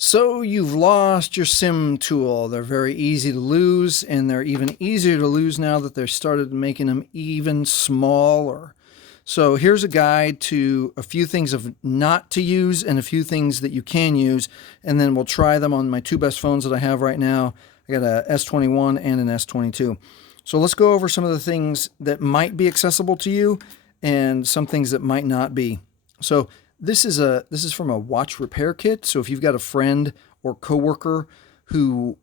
So you've lost your sim tool. They're very easy to lose, and they're even easier to lose now that they've started making them even smaller. So here's a guide to a few things of not to use and a few things that you can use, and then we'll try them on my two best phones that I have right now. I got a S21 and an S22. So let's go over some of the things that might be accessible to you and some things that might not be. So this is from a watch repair kit. So if you've got a friend or coworker who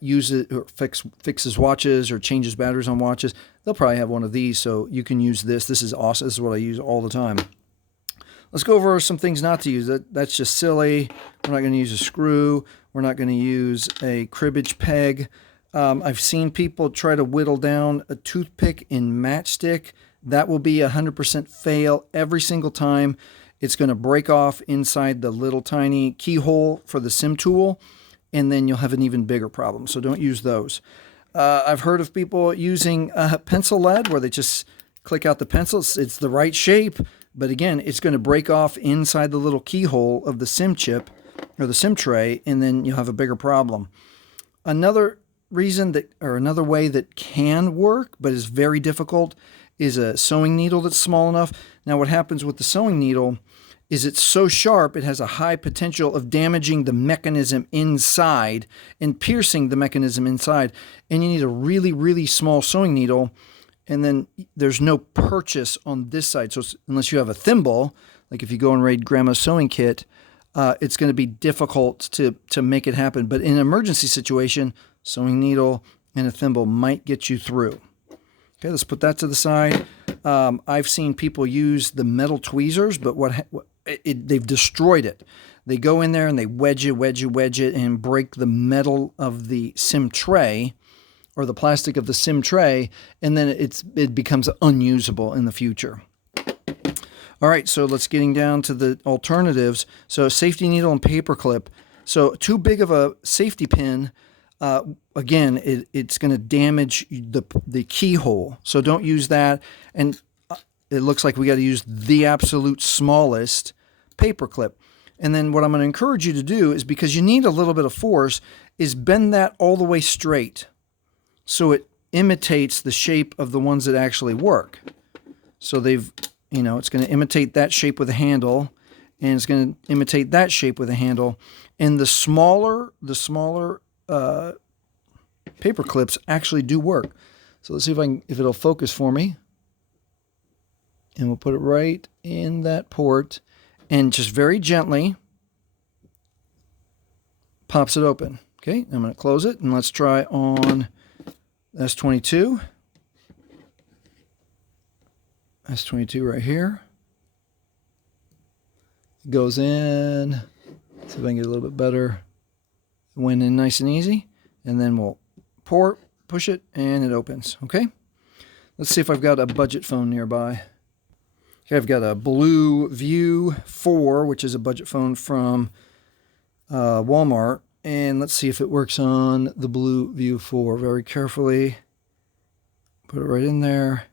uses or fixes watches or changes batteries on watches, they'll probably have one of these. So you can use this. This is awesome. This is what I use all the time. Let's go over some things not to use. That's just silly. We're not going to use a screw. We're not going to use a cribbage peg. I've seen people try to whittle down a toothpick in matchstick. That will be 100% fail every single time. It's going to break off inside the little tiny keyhole for the sim tool, and then you'll have an even bigger problem. So don't use those. I've heard of people using pencil lead where they just click out the pencil. It's the right shape, but again, it's going to break off inside the little keyhole of the sim chip or the sim tray, and then you'll have a bigger problem. Another way that can work, but is very difficult, is a sewing needle that's small enough. Now what happens with the sewing needle is it's so sharp it has a high potential of damaging the mechanism inside and piercing the mechanism inside. And you need a really, really small sewing needle, and then there's no purchase on this side. So unless you have a thimble, like if you go and raid Grandma's sewing kit, it's going to be difficult to make it happen. But in an emergency situation, sewing needle and a thimble might get you through. Okay, let's put that to the side. I've seen people use the metal tweezers, but they've destroyed it. They go in there and they wedge it, and break the metal of the sim tray or the plastic of the sim tray, and then it becomes unusable in the future. All right, so let's getting down to the alternatives. So safety needle and paper clip. So too big of a safety pin, again, it's going to damage the keyhole. So don't use that. And it looks like we got to use the absolute smallest paper clip. And then what I'm going to encourage you to do is, because you need a little bit of force, is bend that all the way straight so it imitates the shape of the ones that actually work. So it's going to imitate that shape with a handle, and it's going to imitate that shape with a handle. And the smaller paper clips actually do work. So let's see if it'll focus for me. And we'll put it right in that port, and just very gently pops it open. Okay, I'm going to close it, and let's try on S22. S22 right here. It goes in. See if I can get a little bit better. It went in nice and easy. And then we'll push it, and it opens. Okay? Let's see if I've got a budget phone nearby. Okay, I've got a Blue View 4, which is a budget phone from Walmart. And let's see if it works on the Blue View 4. Very carefully. Put it right in there.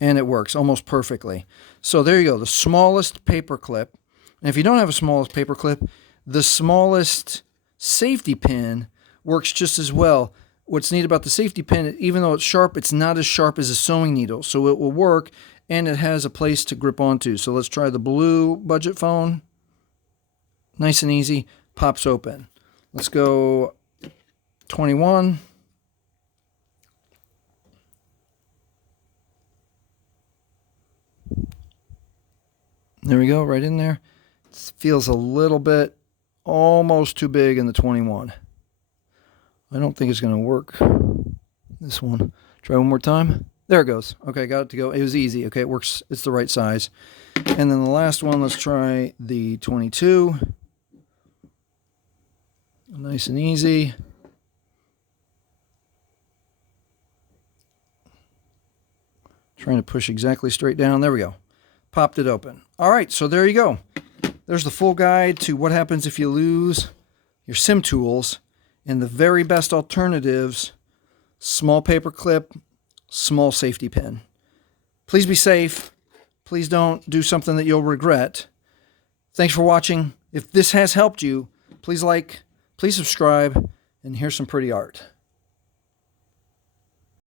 And it works almost perfectly. So there you go, the smallest paper clip. And if you don't have a smallest paper clip, the smallest safety pin works just as well. What's neat about the safety pin, even though it's sharp, it's not as sharp as a sewing needle. So it will work, and it has a place to grip onto. So let's try the Blue budget phone. Nice and easy, pops open. Let's go 21. There we go, right in there. It feels a little bit almost too big in the 21. I don't think it's going to work. This one. Try one more time. There it goes. Okay, got it to go. It was easy. Okay, it works. It's the right size. And then the last one, let's try the 22. Nice and easy. Trying to push exactly straight down. There we go. Popped it open. All right, so there you go. There's the full guide to what happens if you lose your sim tools, and the very best alternatives: small paper clip, small safety pin. Please be safe. Please don't do something that you'll regret. Thanks for watching. If this has helped you, Please like, please subscribe, and here's some pretty art.